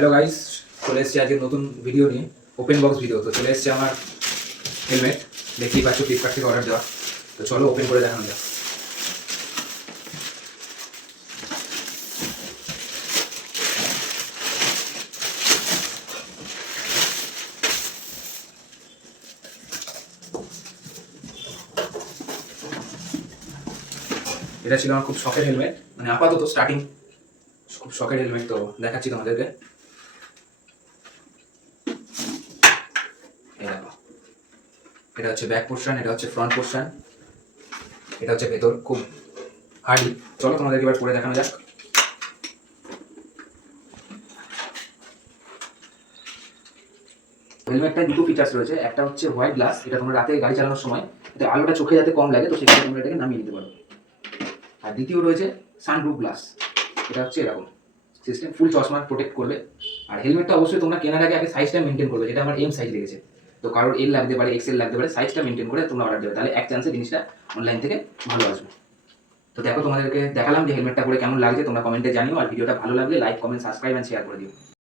Hello guys, চলে এসেছি আজকে নতুন ভিডিও নিয়ে, ওপেন বক্স ভিডিও। তো চলে এসেছে আমার হেলমেট, দেখতেই পাচ্ছ ফ্লিপকার্ট থেকে অর্ডার দেওয়া। তো চলো ওপেন করে দেখানো যাক। এটা ছিল আমার খুব শখের হেলমেট, মানে আপাতত স্টার্টিং খুব শখের হেলমেট। তো দেখাচ্ছি তোমাদেরকে। এই দেখো, এটা হচ্ছে ব্যাক পোর্শন, এটা হচ্ছে ফ্রন্ট পোর্শন, এটা হচ্ছে ভেতর, খুব হার্ডি। চলো তোমাদেরকে এবার পরে দেখানো যাক। হেলমেটটায় দুটো ফিচার্স রয়েছে। একটা হচ্ছে হোয়াইট গ্লাস, এটা তোমরা রাতে গাড়ি চালানোর সময় যাতে আলোটা চোখে যাতে কম লাগে, তো সেক্ষেত্রে তোমরা এটাকে নামিয়ে দিতে পারো। আর দ্বিতীয় রয়েছে সানরুফ গ্লাস, এটা হচ্ছে এরকম সিস্টেম, ফুল চশমা প্রোটেক্ট করবে। আর হেলমেটটা অবশ্যই তোমরা কেনার আগে সাইজটা মেনটেন করবে, যেটা আমার এম সাইজ লেগেছে। তো কারোর এল লাগতে পারে, এক্সেল লাগতে পারে, সাইজটা মেনটেন করে তোমরা অর্ডার দেবে, তাহলে এক চান্সে জিনিসটা অনলাইন থেকে ভালো আসবে। তো দেখো, তোমাদেরকে দেখালাম যে হেলমেটটা পরে কেমন লাগছে, তোমরা কমেন্টে জানিও। আর ভিডিওটা ভালো লাগলে like, comment, subscribe and share করে দিও।